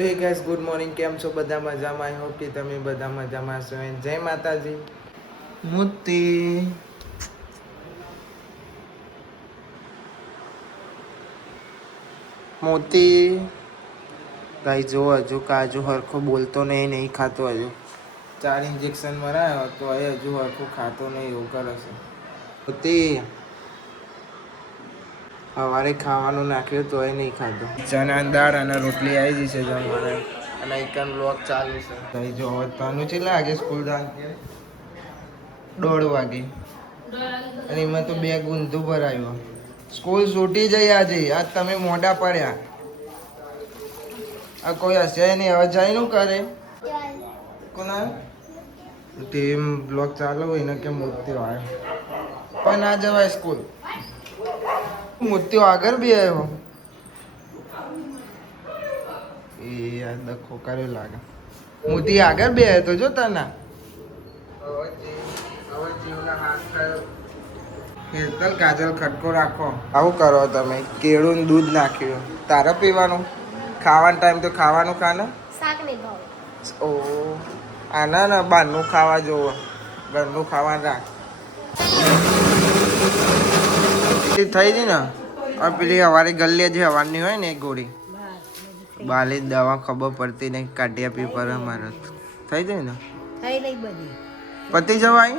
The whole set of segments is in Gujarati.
સો હે ગાઈસ, ગુડ મોર્નિંગ. કેમ છો? બધા મજામાં? આઈ હોપ કે તમે બધા મજામાં છો. જય માતાજી. મોતી મોતી ગાઈ જો હજુ કાજુ હરખો બોલતો નહીં ખાતો. હજુ 4 ઇન્જેક્શન મરાયો તો હજુ હરખો ખાતો નહીં, એવું કરે છે. મોતી સવારે ખાવાનું નાખ્યું તો એ નહીં ખાધું. ચણા દાળ અને રોટલી આવી જશે જમવાને, અને એકન બ્લોગ ચાલુ છે. ભાઈ જો તનું છે લાગે સ્કૂલ જાન કે 1:30 વાગે, અને એમાં તો બે ઊંધું ભરાયું. સ્કૂલ છૂટી જઈ આજે. આજ તમે મોડા પડ્યા. આ કોઈ હશે નહીં, હવે જઈનું કરે કોના ટીમ બ્લોગ ચાલુ હોય ને કે મૂર્તિઓ આવે પણ ના જવાય સ્કૂલ. મૂર્તિઓ આગળ બી આવ્યો એ દખો કર્યો લાગે. મોતી આગળ બે તો જો તના હેતલ કાજલ ખટકો રાખો. આવું કરો તમે. કેળું દૂધ નાખ્યું. તારે પીવાનું? ખાવાનો ટાઈમ તો ખાવાનું ખાને. શાક નહીં ભાવે. ઓ આના ને બહારનું ખાવા જોવો, ઘરનું ખાવાનું રાખ. થઈ ગઈ ને પેલી હવારી ગલ્લે જે હવાની હોય ને એક ગોળી બાલી દવા ખબર પડતી નહીં, કાઢ્યા પીપર મારે થઈ જાય ને. થઈ નહીં બધી. પતી જવાય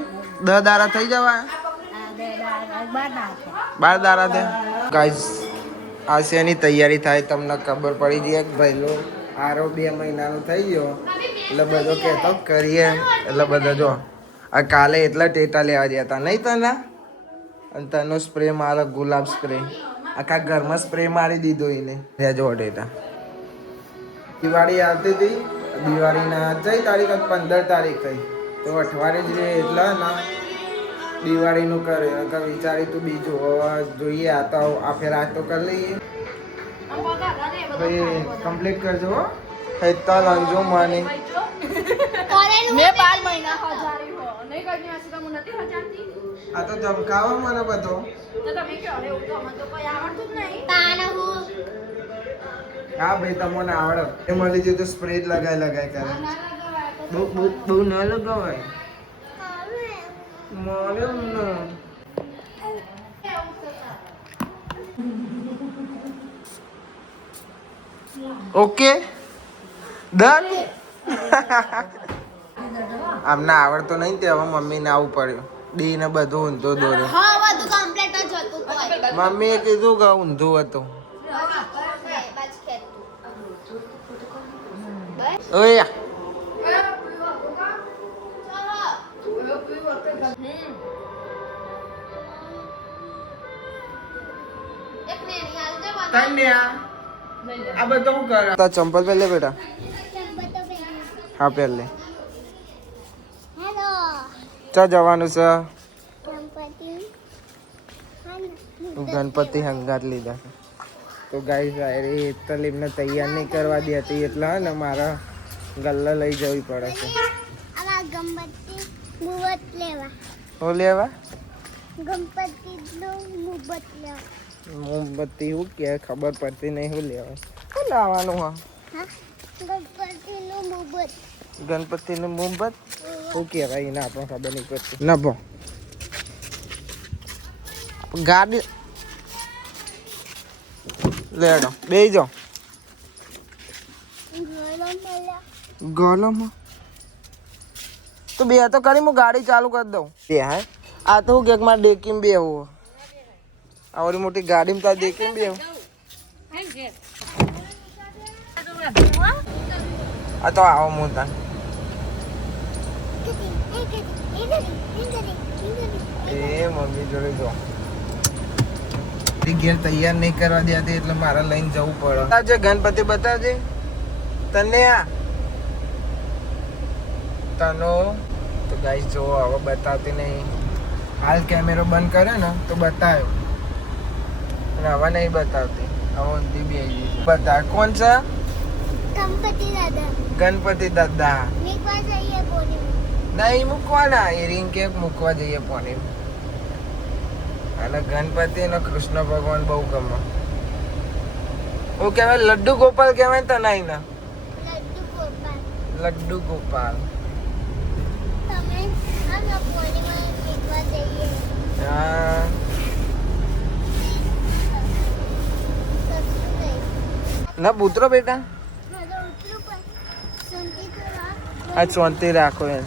10 દારા થઈ જવાય. 12 દારા થે ગાઈસ. આ શેની તૈયારી થાય તમને ખબર પડી જાય કે ભાઈલો આરો 2 મહિનાનો થઈ ગયો એટલે બધો કહેતો કરીએ એટલે બધા જો આ કાલે એટલા ટેટા લેવા ગયા હતા નહીં તને, અને તનો સ્પ્રે મારો ગુલાબ સ્પ્રે આખા ઘરમાં સ્પ્રે મારી દીધો એને. રેજો ટેટા. દિવાળી આવતી હતી. દિવાળીના કઈ તારીખ? 15 તારીખ થઈ તો અઠવાડિયે જ રે એટલે ના દિવાળીનું કરે. વિચારી તું બીજું હવે જોઈએ. આ તો આ ફેર આજ તો કરી લઈએ ભાઈ. કમ્પ્લીટ કરજો હો. હેતલ અંજુ માની મેં 12 મહિના હજારી હો નહીં કરી હશે તો હું નથી હજારતી. આ તો ધમકાવો મને બધો. તો તમે કહો એવું તો મને તો કોઈ આવડતું જ નહીં. તાને હું હા ભાઈ તમને આવડે. એ મળી જાય તો સ્પ્રે જ લગાય કરે. બહુ ન લગાવાય. મળ્યો ને ઓકે ડન. આમને આવડતો નહીં તે હવે મમ્મીને આવું પડ્યું. ડી ને બધું ઊંધું દોર્યું. હા બધું કમ્પ્લીટ જ હતું કોઈ. મમ્મીએ કીધું કે ઊંધું હતું. ઓય આ બધું હું કરે? તા ચંપલ પહેલે બેટા. હા પહેલે. હેલો ચા જવાનું છે? ગણપતિ ગણપતિ હંગાત લીધા છે. તો ગાઈસ એ તલીમને તૈયાર નહીં કરવા દેતી એટલે ને મારા ગલ્લા લઈ જવી પડે છે. આવા ગણપતિ મુવત લેવા. શું લેવા? ગણપતિ નો મુવત લેવા. મોમબત્તી હું કે ખબર પડતી નહીં. શું લેવા? શું લાવવાનું? હા ગણપતિ નો મુવત. ગણપતિનું મોમબત શું કહેવાય એને આપણને ખબર નહીં પડતી. ના ભો ગાડી લેડો બે જાઓ ગોલમાં. તો બે તો કરી હું ગાડી ચાલુ કરી દઉં. બે હા આ તો હું કે મારે ડેકીમ બે હું આવડી મોટી ગાડીમાં તાર ડેકીમ બે આ તો આવો હું તાર એ મમ્મી જોડે જો ઘેર તૈયાર નહીં કરવા દેતી એટલે મારે લઈને જવું પડે. બતાવજે ગણપતિ બતાવજે તને આ તનો તો ગાઈસ જો હવે બતાવતી નહીં. હાલ કેમેરો બંધ કર્યો ને તો બતાવ્યો અને હવે નહીં બતાવતી. હવે ઊંધી બી આવી ગઈ. બતાવ કોણ છે? ગણપતિ દાદા. ગણપતિ દાદા નીકળવા જઈએ બોલી. નહીં મૂકવાના. એ રિંગ કેક મૂકવા જઈએ પોની. અને ગણપતિ અને કૃષ્ણ ભગવાન બહુ ગમે. ઓ કહેવાય લડ્ડુ ગોપાલ કહેવાય તને. લડ્ડુ ગોપાલ. હા ના પુત્રો બેટા આ શાંતિ રાખો એમ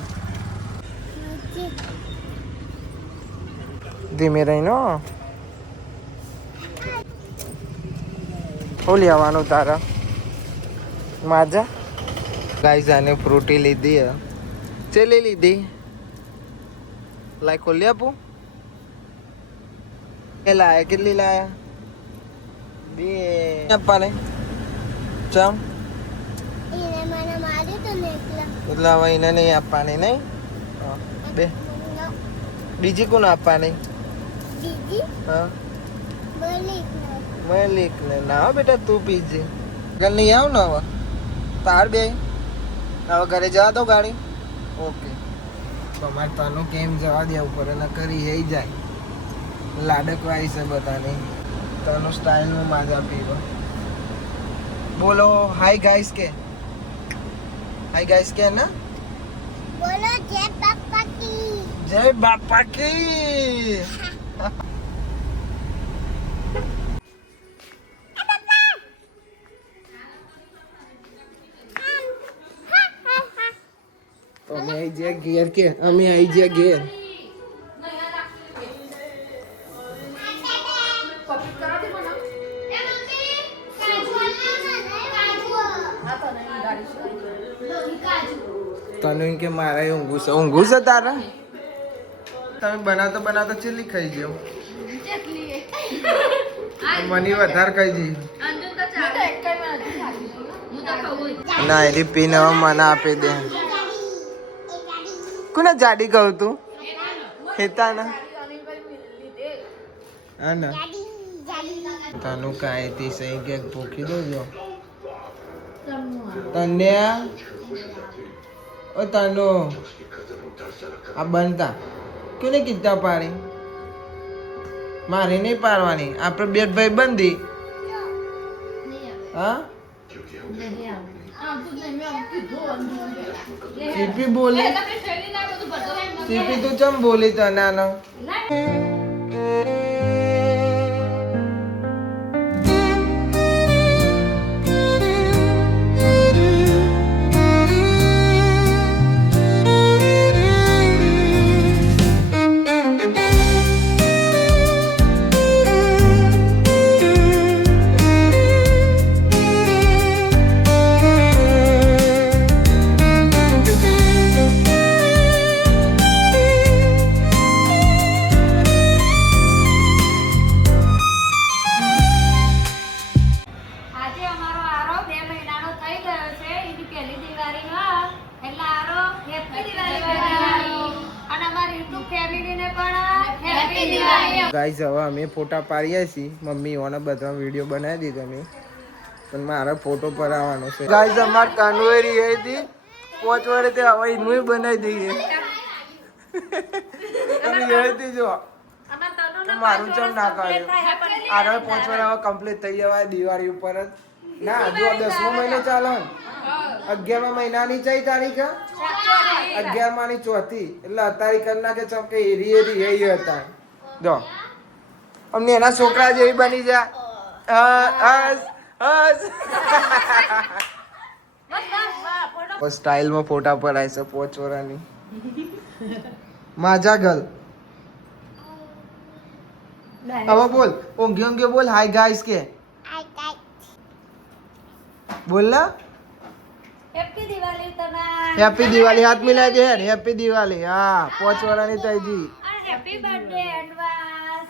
ધીમે રહીનો શું લેવાનું તારા માજા ગાઈસ આને ફ્રૂટી લીધી હે ચેલી લીધી લાઈ ખોલી આપું એ લાયા કેટલી લાયા બે આપવાને ચમ એટલે હવે એને નહીં આપવાની નહીં બે બીજી કોણ આપવાની હા મલિક ને ના બેટા તું પીજે ગલ નહીં આવ ને હવે તાર બે હવે ઘરે જવા દો ગાડી ઓકે તમારે તનું કેમ જવા દેવું પડે ને કરી એ જાય લાડક વાળી છે બધાની તનું સ્ટાઇલમાં માજા પીવો બોલો હાય ગાઈસ કે હાય ગાઈસ કે ના બોલો જય બાપા કી જય બાપા કી અમે આઈ જ્યા ઘેર કે અમે આઈ જ્યા ઘેર તને કે મારા ઊંઘું છે તારા તમે બનાવતા બનાવતા ચેલી ખાઈ ગયો મને વધારે ખાઈ જઈ ના એની પીને મને આપી દે કોને જાડી કહું તું હેતા ના હા ના તનું કાંઈ થી સહી કે ભૂખી દોજો તને ઓ તનો આ બનતા કોને કીધા પાડી મારે નહીં પાડવાની આપણે બે ભાઈ બંધી હા સીપી બોલી સીપી તું ચમ બોલી તને ગાઈસ હવે અમે ફોટા પાડીએ છીએ મમ્મી ઓને બધા વિડીયો બનાવી દીધો મેં પણ મારા ફોટો પર આવવાનો છે ગાઈસ અમાર કાનવેરી હતી 5 વર્ષ તે હવે ઇનમે બનાવી દઈએ તમે હતી જો મારું ચમ ના કર્યું આરે 5 વર્ષ હવે કમ્પ્લીટ થઈ જવાય દિવાળી ઉપર જ ના જો 10મો મહિનો ચાલે 11મા મહિનાની 4 તારીખ 11માની 4 એટલે અત્યારે કરી નાખે ચમ કે એરી હતા જો અમને એના છોકરા જેવી બની જા સ્ટાઇલમાં ફોટા પડાય છે 5 વર્ષની માજા ગર્લ હવે બોલ ઊંઘી ઊંઘી બોલ હાય ગાઈસ કે બોલ ના હેપી દિવાળી તને હેપી દિવાળી હાથ મિલાઈ દે હેપી દિવાળી હા 5 વર્ષની થઈ ગઈ happy birthday advance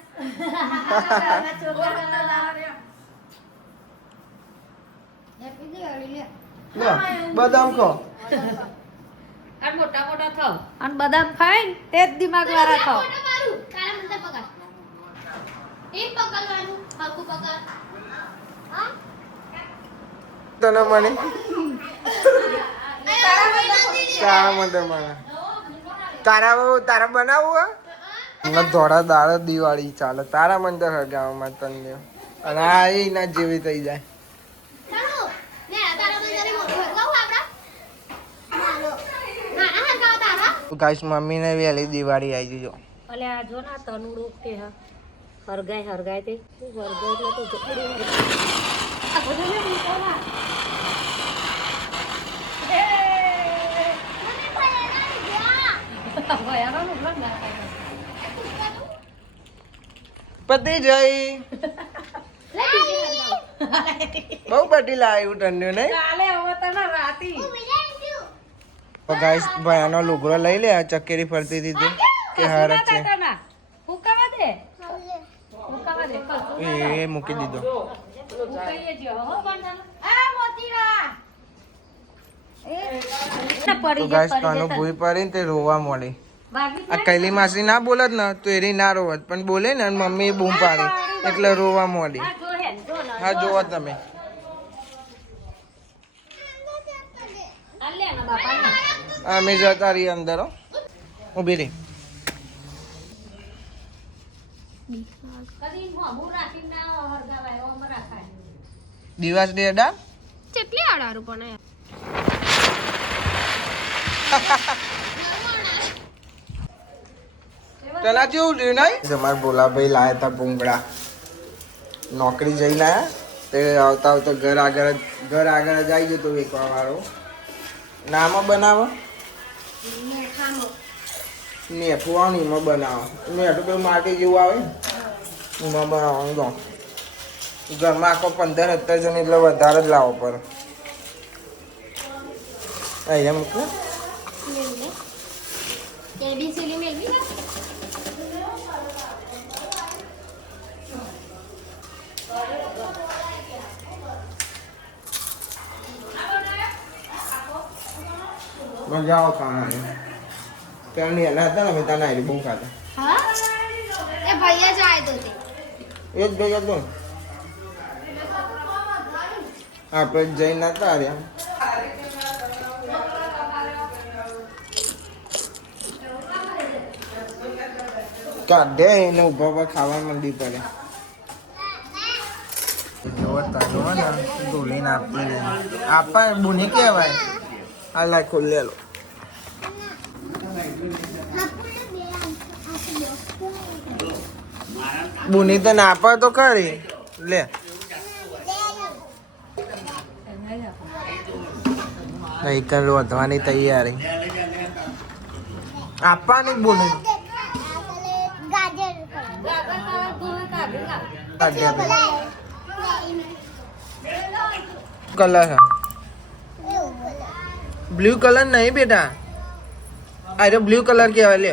happy Diwali લો બદામ ખો અને મોટા મોટા થાવ અને બદામ ખાઈ તે જ દિમાગ વાળા થાવ તારા મંદર પકડ એમ પકડવાનું હકુ પકડ હા તને મને તારા બનાવવું ધોળા દાળ દિવાળી ચાલે તારા મંદર હગાવવામાં તને અને આ એના જેવી થઈ જાય તો ગાઈસ મમ્મીને વહેલી દિવાળી આવી જજો. અલે આ જો ના તનુડું કે હરગાય તે હરગાય એટલે તો જકડી આ બધું ને મૂકોના એ મને ભયાના ગયા ભયાના નું પ્લાન ના પતિ જઈ લે બીજી હરગાવ બહુ બટી લાવ્યું ટન્યું નહીં. કાલે હવે તને રાતી તો ગાઈસ ભયાનો લુગડો લઈ લે. આ ચકેરી ફરતી હતી તે કે હારત છે હુકાવા દે એ મૂકી દીધો. હુકાઈએ જો હો બંધન આ મોતીરા તો ગાઈસ કાનો ભૂઈ પડીને તે રોવા મોડી. આ કૈલી માસી ના બોલત ને તો એરી ના રોવત, પણ બોલે ને મમ્મી બૂમ પાડી એટલે રોવા મોડી. હા જોવો તમે. અમે જતા રહી અંદર હો. ઊભી રહી. દિવસ ડેડા કેટલી આડારું પણ તલા જેવું લ્યું નહીં. તમારા ભોલાભાઈ લાયા હતા ભૂંગળા. નોકરી જઈને આયા તે આવતા આવતા ઘર આગળ જ આવી ગયો તો વેચવા વાળો. નામાં બનાવો મેઠું આવે ને એમાં બનાવો. મેઠું પેલું માટી જેવું આવે ને એમાં બનાવવાનું. જો ઘરમાં આખો 15-17 જણ એટલે વધારે જ લાવવો પડે. અહીંયા મૂકો. મજા આવો ખાવાની. ત્યાંની એના હતા ને અમે ત્યાં નાયરી બહુ ખાતા. એ ભૈયા જાય તો તે એ જ ભેગા તો આપણે જઈ નતા આવ્યા. કાઢે એને ઉભા ઉભા ખાવા માંડી પડે. જોતા જો ને ધોલીને આપી આપા બુની કહેવાય. આ લાય ખોલી લો. બુની તો ના આપે તો ખરી લે. નહીં કર વધવાની તૈયારી આપવાની બોલું. કલર है ब्लू कलर नहीं बेटा. अरे ब्लू कलर કહેવાય લે.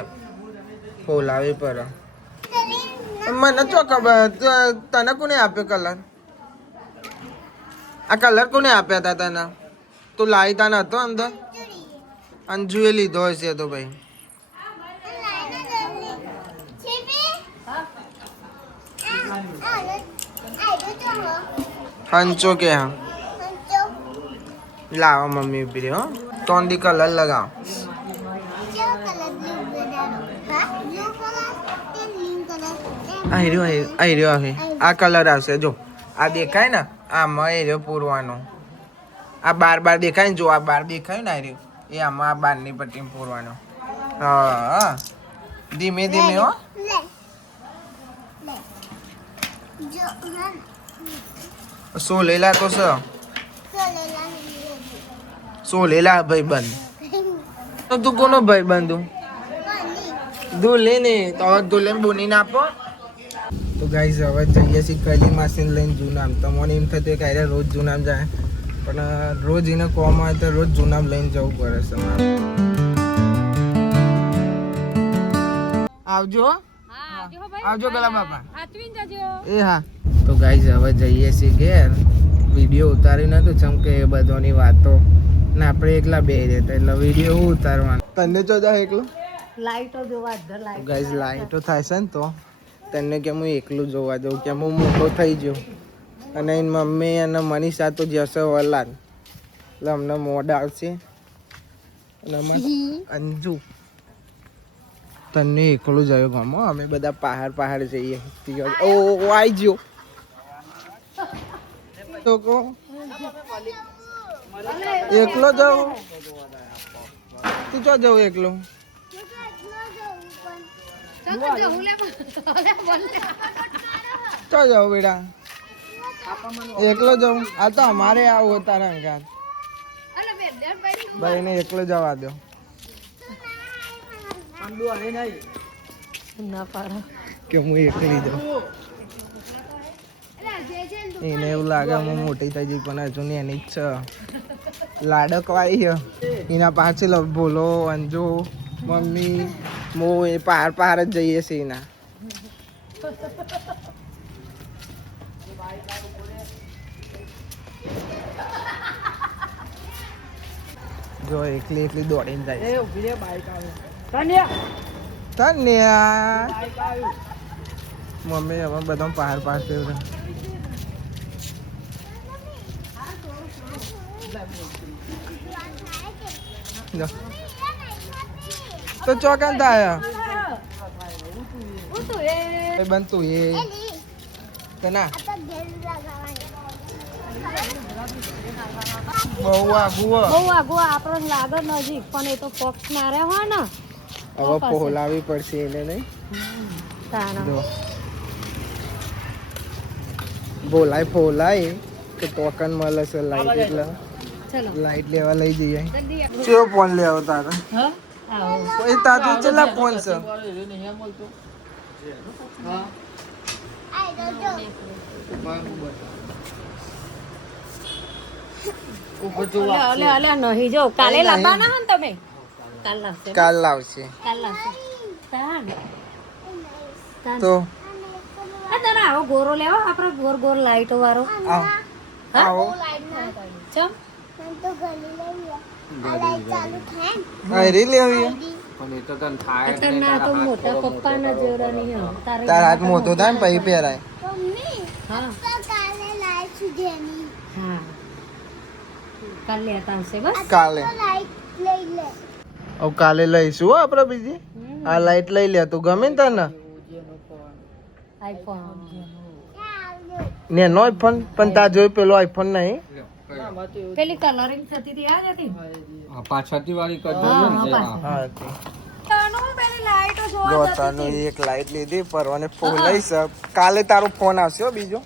ફોલાવી પર મને તો ખબર. તને કોને આપ્યો કલર? આ કલર કોને આપ્યા હતા તને? તું લાવી તા નતો અંદર? અંજુએ લીધો હશે તો ભાઈ. હંચો કે હા લાવો મમ્મી ઉભી રહી. હો તોંડી કલર લગાવો. આ આ કલર આવશે જો. આ દેખાય ને આમાં એ રહ્યો પૂરવાનો. આ બાર દેખાય ને જો. આ બાર દેખાય ને આ રહ્યો એ આમાં આ બારની પટ્ટી પૂરવાનો. હા ધીમે ધીમે હો. સોલેલા તો સર સોલેલા ભાઈ બંધ. તો તું કોનો ભાઈ બંધ? ધૂલે ને તો ધૂલે બોની ના આપો. તો ગાઈસ હવે જઈએ છીએ કલી માસીને લઈને જૂનામ. તમને એમ થતું કે અરે રોજ જૂનામ જાય, પણ રોજ એને કોમ હોય તો રોજ જૂનામ લઈને જવું પડે છે. આવજો આવજો ગલા બાપા. એ હા. તો ગાઈસ હવે જઈએ છીએ ઘેર. વિડીયો ઉતારી નતું ચમ કે એ બધાની વાતો ને આપણે એકલા બે રહેતા એટલે વિડીયો હું ઉતારવાનો. તને જો જા એકલો લાઈટો જોવા જ ગાઈસ લાઈટો થાય છે ને તો તને કે હું એકલું જોવા જાઉં કે હું મોટો થઈ ગયો. અને એની મમ્મી અને મનીષા તો જશે વલાદ એટલે અમને મોડ આવશે. અને અંજુ તને એકલું જયો ગમો. અમે બધા પહાડ જઈએ. ઓ આવી ગયો તો કો એકલો જાઉં. તું ચો જાઉં એકલો? ચો જાવ બેટા એકલો જાઉં આ તો અમારે આવું તારા અંગાત ભાઈ ને એકલો જવા દો ના પાડો કે હું એકલી જાઉં એને એવું લાગે હું મોટી થઈ જઈ પણ હજુ એની જ છે લાડકવાઈ એના પાછળ ભોલો અંજુ મમ્મી મો એ પાર જ જઈએ છીએ એના જો એકલી દોડીને જાય ધન્યા મમ્મી હવે બધા પાર ફેવરે તો ચોકન થાય બનતું એ તો ના બહુ આગું આપણને લાગે નજીક પણ એ તો પક્ષ ના રહે હોય ને હવે પોલાવી પડશે એને નહીં જો ફોલાય કે ટોકન મળે છે લાઈટ એટલે લાઈટ લેવા લઈ જઈએ કેવો ફોન લેવો તારે એ તાતું ચેલા ફોન છે નહીં જો કાલે લાવવાના હો ને તમે કાલ લાવશે તો તને આવો ગોરો લેવો આપડે ગોર લાઈટો વાળો આવો ચમ અરે લેવી અત્યારના તો મોટા પપ્પાના જેવડા નહીં તાર હાથ મોટો થાય ને પછી પહેરાય હા કાલે લેતા હશે બસ કાલે કાલે લઈશું હો આપડે બીજી આ લાઈટ લઈ લે તું ગમે ને તને આઈફોન ને નો આઈફોન પણ તા જોઈ પેલો આઈફોન નહીં પેલી કલરિંગ થતી હતી યાદ હતી પાછળથી વાળી હા તાનો પેલી લાઈટો જો જોવા તાનો એક લાઈટ લીધી પરવાને ફોન લઈશ કાલે તારો ફોન આવશે હો બીજો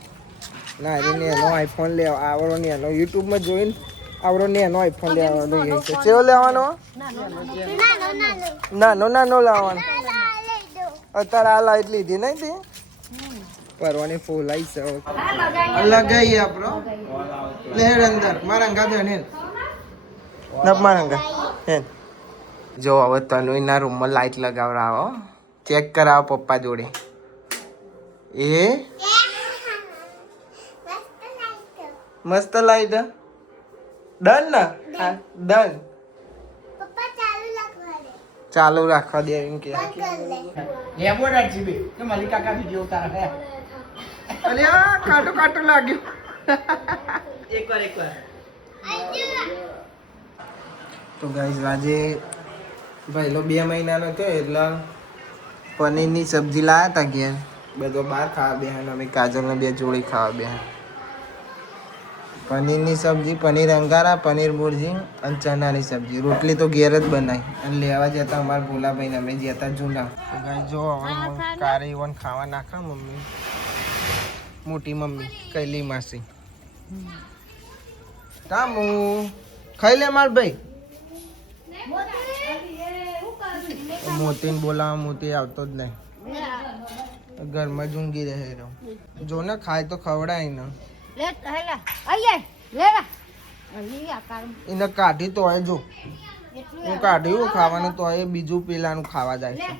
ના એને એનો આઈફોન લે આવડો ને એનો યુટ્યુબ માં જોઈને આવડો ને એનો આઈફોન લેવાનો લઈ છે કેવો લેવાનો નાનો લાવવાનો અત્યારે આ લાઈટ લીધી નહીં તે પરવાની ફૂલ આવી છે લગાઈએ આપણો લેડ અંદર મારા અંગા દે ને નપ મારા અંગા હે જો હવે તનુઈના રૂમમાં લાઈટ લગાવરાવો ચેક કરાવો પપ્પા જોડે એ મસ્ત લાઈટ ડન ને હા ડન ચાલુ રાખવા દે એમ કે લેબોરેટરી બે કે મલિક કાકા વિડિયો ઉતારે અરે આ કાટો લાગ્યો એકવાર તો ગાઈસ આજે ભાઈલો 2 મહિનાનો થયો એટલે પનીરની સબ્જી લાયા હતા ઘેર બધો બહાર ખાવા બેહાન અમે કાજલને 2 જોડી ખાવા બેહાન પનીરની સબ્જી પનીર અંગારા પનીર ભુરજી અને ચણાની સબ્જી રોટલી તો ઘેર જ બનાવી અને લેવા જતા અમારા ભોલાભાઈને અમે જતા જૂના તો ગાઈસ જો હવે કારે ઈવન ખાવા નાખા મમ્મી મોટી મમ્મી કૈલી માસી કામુ ખાઈ લે માર ભાઈ મોતીને બોલાવા મોતી આવતો જ નહીં ઘરમાં જ ઊંઘી રહે રહ્યો જો ને ખાય તો ખવડાય ને એને કાઢી તો હોય જો હું કાઢ્યું ખાવાનું તો હોય બીજું પેલાનું ખાવા જાય છે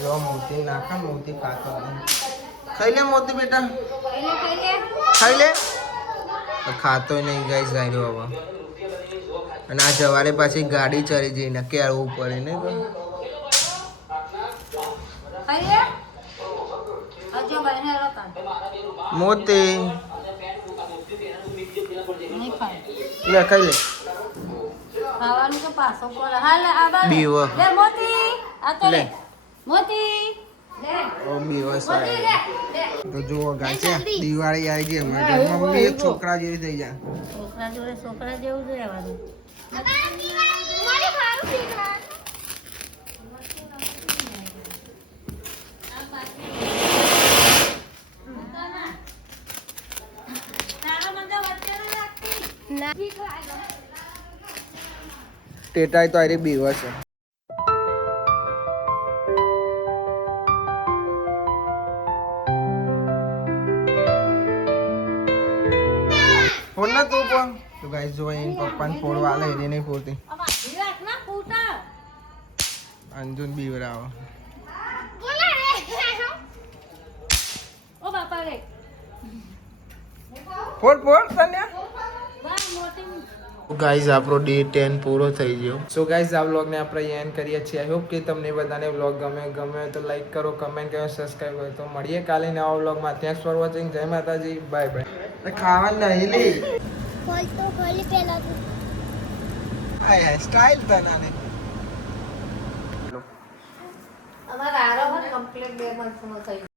જો મોતી નાખા મોતી ખાતો ખાઈ લે મોતી બેટા ખાઈ લે ખાતો નહીં ગાઈસ ગાયરો હવે અને આ સવારે પાછી ગાડી ચડી જઈને કેળવું પડે ને મોતી લે ખાઈ લે ખાવાનું તો પાછો પડે હાલ આ બીવ લે મોતી આ તો લે મોતી ઓ દિવસ તો જુઓ ગાય છે દિવાળી આવી ગઈ અમારે મમ્મી એક છોકરા જેવી થઈ જાય છોકરા જોડે છોકરા જેવું જ રહેવાનું ટેટાઈ તો આરી બીવસ છે ફોન તું પણ તો ગાઈસ જો અહીં પપ્પાને ફોડવા લે એને નહીં ફોડતી અંજુન બીવરાવો ઓ બાપા રે ફોડ તન્યા ગાઈઝ આપણો ડે 10 પૂરો થઈ ગયો સો ગાઈઝ આ વ્લોગને આપણે એન્ડ કરીએ છીએ આઈ હોપ કે તમને બધાને વ્લોગ ગમે તો લાઈક કરો કમેન્ટ કરો સબસ્ક્રાઈબ કરો તો મળીએ કાલે નવા વ્લોગમાં થેન્ક્સ ફોર વોચિંગ જય માતાજી બાય બાય ખાવા નહીં લી ખોલ તો ખોલી પેલા તું આ સ્ટાઇલ તનાને અમારા આરો કમ્પ્લીટ 2 મંથનો થઈ